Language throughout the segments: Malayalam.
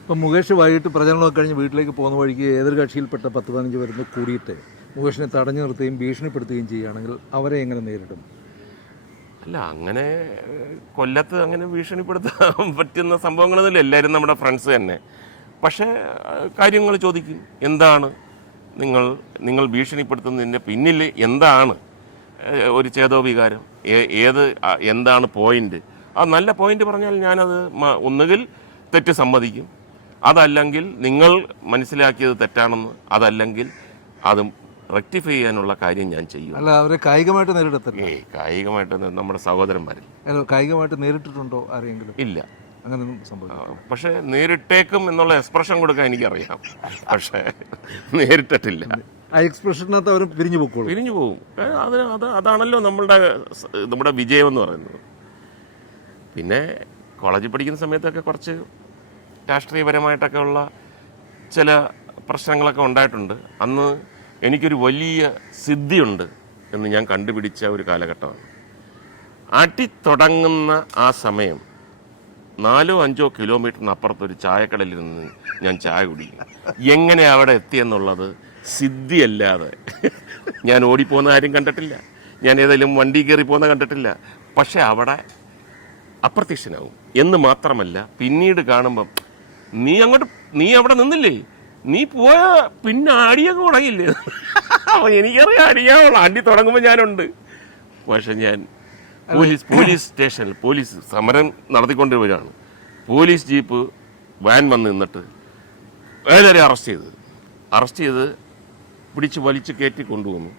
ഇപ്പം മുകേഷ് വൈകിട്ട് പ്രചരണമൊക്കെ കഴിഞ്ഞ് വീട്ടിലേക്ക് പോകുന്ന വഴിക്ക് എതിർകക്ഷിയിൽപ്പെട്ട 10-15 പേരുന്ന് കൂടിയിട്ട് മുകേഷിനെ തടഞ്ഞു നിർത്തുകയും ഭീഷണിപ്പെടുത്തുകയും ചെയ്യുകയാണെങ്കിൽ അവരെ എങ്ങനെ നേരിടും? അല്ല, അങ്ങനെ കൊല്ലത്ത് അങ്ങനെ ഭീഷണിപ്പെടുത്താൻ പറ്റുന്ന സംഭവങ്ങളൊന്നുമില്ല. എല്ലാവരും നമ്മുടെ ഫ്രണ്ട്സ് തന്നെ. പക്ഷേ കാര്യങ്ങൾ ചോദിക്കും. എന്താണ് നിങ്ങൾ ഭീഷണിപ്പെടുത്തുന്നതിൻ്റെ പിന്നിൽ എന്താണ് ഒരു ചേതോവികാരം, എന്താണ് പോയിന്റ്? ആ നല്ല പോയിന്റ് പറഞ്ഞാൽ ഞാനത് ഒന്നുകിൽ തെറ്റ് സമ്മതിക്കും, അതല്ലെങ്കിൽ നിങ്ങൾ മനസ്സിലാക്കിയത് തെറ്റാണെന്ന്, അതല്ലെങ്കിൽ അത് റെക്ടിഫൈ ചെയ്യാനുള്ള കാര്യം ഞാൻ ചെയ്യും. അല്ല, അവരെ കായികമായിട്ട് നേരിടത്തില്ല. കായികമായിട്ട് നമ്മുടെ സഹോദരന്മാരിൽ കായികമായിട്ട് നേരിട്ടിട്ടുണ്ടോ ആരെങ്കിലും? ഇല്ല, അങ്ങനെയൊന്നും സംഭവിക്കും. പക്ഷെ നേരിട്ടേക്കും എന്നുള്ള എക്സ്പ്രഷൻ കൊടുക്കാൻ എനിക്കറിയാം, പക്ഷേ നേരിട്ടിട്ടില്ല. ആ എക്സ്പ്രഷനകത്ത് അവർ പിരിഞ്ഞു പോകും. അതാണല്ലോ നമ്മുടെ വിജയം എന്ന് പറയുന്നത്. പിന്നെ കോളേജിൽ പഠിക്കുന്ന സമയത്തൊക്കെ കുറച്ച് രാഷ്ട്രീയപരമായിട്ടൊക്കെ ഉള്ള ചില പ്രശ്നങ്ങളൊക്കെ ഉണ്ടായിട്ടുണ്ട്. അന്ന് എനിക്കൊരു വലിയ സിദ്ധിയുണ്ട് എന്ന് ഞാൻ കണ്ടുപിടിച്ച ഒരു കാലഘട്ടമാണ്. അടി തുടങ്ങുന്ന ആ സമയം 4-5 കിലോമീറ്ററിനപ്പുറത്തൊരു ചായക്കടയിൽ നിന്ന് ഞാൻ ചായ കുടിക്കും. എങ്ങനെ അവിടെ എത്തിയെന്നുള്ളത് സിദ്ധിയല്ലാതെ ഞാൻ ഓടിപ്പോകുന്ന കാര്യം കണ്ടിട്ടില്ല, ഞാൻ ഏതെങ്കിലും വണ്ടി കയറി പോകുന്ന കണ്ടിട്ടില്ല. പക്ഷെ അവിടെ അപ്രത്യക്ഷനാവും എന്ന് മാത്രമല്ല, പിന്നീട് കാണുമ്പം നീ അവിടെ നിന്നില്ലേ, നീ പോയ പിന്നെ അടിയൊക്കെ തുടങ്ങിയില്ലേ. എനിക്കറിയാം അടിയാവുള്ള അടി തുടങ്ങുമ്പോൾ ഞാനുണ്ട്. പക്ഷെ ഞാൻ പോലീസ് സ്റ്റേഷനിൽ പോലീസ് സമരം നടത്തിക്കൊണ്ടിരുന്നവരാണ്. പോലീസ് ജീപ്പ് വാൻ വന്ന് നിന്നിട്ട് എല്ലാവരെയും അറസ്റ്റ് ചെയ്ത് പിടിച്ച് വലിച്ച് കയറ്റി കൊണ്ടുവന്നു.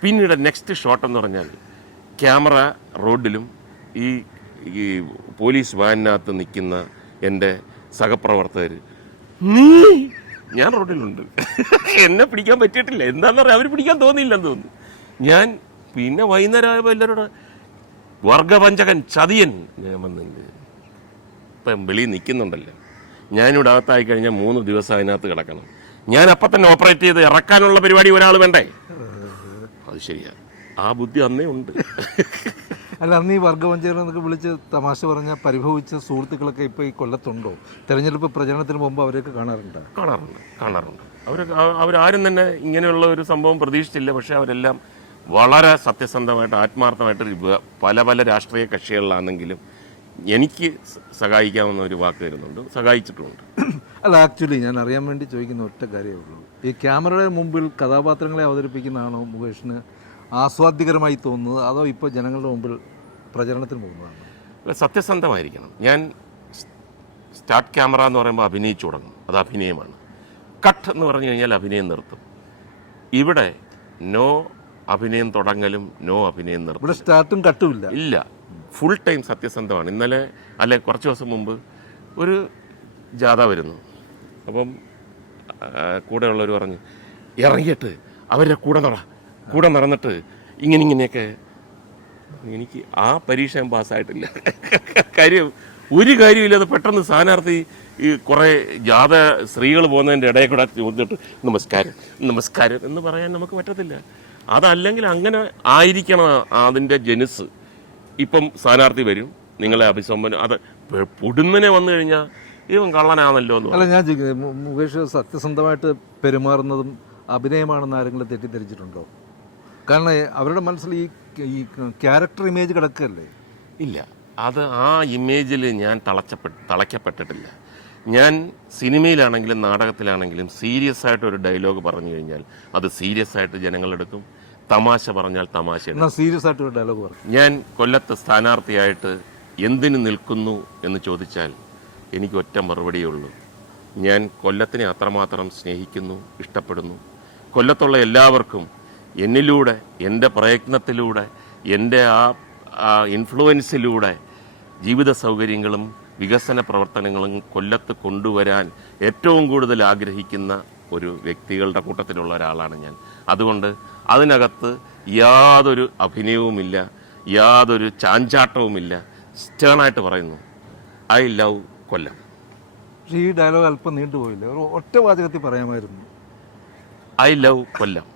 പിന്നീട് നെക്സ്റ്റ് ഷോട്ട് എന്ന് പറഞ്ഞാൽ ക്യാമറ റോഡിലും ഈ പോലീസ് വാനിനകത്ത് നിൽക്കുന്ന എൻ്റെ സഹപ്രവർത്തകർ, ഞാൻ റോഡിലുണ്ട്, എന്നെ പിടിക്കാൻ പറ്റിയിട്ടില്ല. എന്താണെന്ന് പറയാം, അവർ പിടിക്കാൻ തോന്നിയില്ലെന്ന് തോന്നുന്നു. ഞാൻ പിന്നെ വൈകുന്നേരം ആയപ്പോൾ എല്ലാവരോട് വർഗവഞ്ചകൻ, ചതിയൻ ഞാൻ വന്നിട്ടുണ്ട്. ഇപ്പം വെളിയിൽ നിൽക്കുന്നുണ്ടല്ലോ, ഞാനിവിടെ അകത്തായി കഴിഞ്ഞാൽ 3 ദിവസം അതിനകത്ത് കിടക്കണം. ഞാൻ അപ്പം തന്നെ ഓപ്പറേറ്റ് ചെയ്ത് ഇറക്കാനുള്ള പരിപാടി ഒരാൾ വേണ്ടേ? അത് ശരിയാ, ആ ബുദ്ധി അന്നേ ഉണ്ട്. അല്ല, അന്ന് ഈ വർഗവഞ്ചകരെന്നൊക്കെ വിളിച്ച് തമാശ പറഞ്ഞ പരിഭവിച്ച സുഹൃത്തുക്കളൊക്കെ ഇപ്പോൾ ഈ കൊല്ലത്തുണ്ടോ? തെരഞ്ഞെടുപ്പ് പ്രചരണത്തിന് മുമ്പ് അവരെയൊക്കെ കാണാറുണ്ട്. അവരാരും തന്നെ ഇങ്ങനെയുള്ള ഒരു സംഭവം പ്രതീക്ഷിച്ചില്ല. പക്ഷേ അവരെല്ലാം വളരെ സത്യസന്ധമായിട്ട് ആത്മാർത്ഥമായിട്ട് പല രാഷ്ട്രീയ കക്ഷികളിലാണെങ്കിലും എനിക്ക് സഹായിക്കാവുന്ന ഒരു വാക്ക് തരുന്നുണ്ട്, സഹായിച്ചിട്ടുമുണ്ട്. അല്ല, ആക്ച്വലി ഞാൻ അറിയാൻ വേണ്ടി ചോദിക്കുന്ന ഒറ്റ കാര്യമേ ഉള്ളൂ, ഈ ക്യാമറയുടെ മുമ്പിൽ കഥാപാത്രങ്ങളെ അവതരിപ്പിക്കുന്നതാണോ മുകേഷിന് ആസ്വാദ്യകരമായി തോന്നുന്നത്, അതോ ഇപ്പോൾ ജനങ്ങളുടെ മുമ്പിൽ പ്രചരണത്തിന് പോകുന്നതാണ്? സത്യസന്ധമായിരിക്കണം. ഞാൻ സ്റ്റാർട്ട് ക്യാമറ എന്ന് പറയുമ്പോൾ അഭിനയിച്ചു തുടങ്ങും, അത് അഭിനയമാണ്. കട്ട് എന്ന് പറഞ്ഞു കഴിഞ്ഞാൽ അഭിനയം നിർത്തും. ഇവിടെ നോ അഭിനയം തുടങ്ങലും നോ അഭിനയം നിർത്തും. ഇവിടെ സ്റ്റാർട്ടും കട്ടും ഇല്ല, ഫുൾ ടൈം സത്യസന്ധമാണ്. ഇന്നലെ കുറച്ച് ദിവസം മുമ്പ് ഒരു ജാഥ വരുന്നു. അപ്പം കൂടെയുള്ളവർ പറഞ്ഞു, ഇറങ്ങിയിട്ട് അവരുടെ കൂടെ നടന്നിട്ട് ഇങ്ങനെയൊക്കെ. എനിക്ക് ആ പരീക്ഷ ഞാൻ പാസ്സായിട്ടില്ല. ഒരു കാര്യമില്ലാതെ പെട്ടെന്ന് സ്ഥാനാർത്ഥി ഈ കുറേ ജാഥ സ്ത്രീകൾ പോകുന്നതിൻ്റെ ഇടയിൽ കൂടെ ചോദിച്ചിട്ട് നമസ്കാരം എന്ന് പറയാൻ നമുക്ക് പറ്റത്തില്ല. അതല്ലെങ്കിൽ അങ്ങനെ ആയിരിക്കണം അതിൻ്റെ ജനുസ്. ഇപ്പം സ്ഥാനാർത്ഥി വരും, നിങ്ങളെ അഭിസംബോധന, അത് പൊടുന്നനെ വന്നു കഴിഞ്ഞാൽ ഇവൻ കള്ളനാണല്ലോ എന്ന്. അല്ല, ഞാൻ ചോദിക്കുന്നത്, മുകേഷ് സത്യസന്ധമായിട്ട് പെരുമാറുന്നതും അഭിനയമാണെന്ന് ആരെങ്കിലും തെറ്റിദ്ധരിച്ചിട്ടുണ്ടോ? കാരണം അവരുടെ മനസ്സിൽ ഈ ക്യാരക്ടർ ഇമേജ് കിടക്കുകയല്ലേ? ഇല്ല, അത് ആ ഇമേജിൽ ഞാൻ തളയ്ക്കപ്പെട്ടിട്ടില്ല. ഞാൻ സിനിമയിലാണെങ്കിലും നാടകത്തിലാണെങ്കിലും സീരിയസ് ആയിട്ട് ഒരു ഡയലോഗ് പറഞ്ഞു കഴിഞ്ഞാൽ അത് സീരിയസ് ആയിട്ട് ജനങ്ങളെടുക്കും. തമാശ പറഞ്ഞാൽ തമാശ. സീരിയസ് ആയിട്ട് ഒരു ഡയലോഗ് പറഞ്ഞു. ഞാൻ കൊല്ലത്ത് സ്ഥാനാർത്ഥിയായിട്ട് എന്തിനു നിൽക്കുന്നു എന്ന് ചോദിച്ചാൽ എനിക്ക് ഒറ്റ മറുപടിയേ ഉള്ളൂ. ഞാൻ കൊല്ലത്തിനെ അത്രമാത്രം സ്നേഹിക്കുന്നു, ഇഷ്ടപ്പെടുന്നു. കൊല്ലത്തുള്ള എല്ലാവർക്കും എന്നിലൂടെ, എൻ്റെ പ്രയത്നത്തിലൂടെ, എൻ്റെ ആ ഇൻഫ്ലുവൻസിലൂടെ ജീവിത സൗകര്യങ്ങളും വികസന പ്രവർത്തനങ്ങളും കൊല്ലത്ത് കൊണ്ടുവരാൻ ഏറ്റവും കൂടുതൽ ആഗ്രഹിക്കുന്ന ഒരു വ്യക്തികളുടെ കൂട്ടത്തിലുള്ള ഒരാളാണ് ഞാൻ. അതുകൊണ്ട് അതിനകത്ത് യാതൊരു അഭിനയവുമില്ല, യാതൊരു ചാഞ്ചാട്ടവുമില്ല. സ്റ്റേണായിട്ട് പറയുന്നു, ഐ ലവ് കൊല്ലം. പക്ഷേ ഈ ഡയലോഗ് അല്പം നീണ്ടുപോയില്ലേ? ഒറ്റ വാചകത്തിൽ പറയാമായിരുന്നു, ഐ ലവ് കൊല്ലം.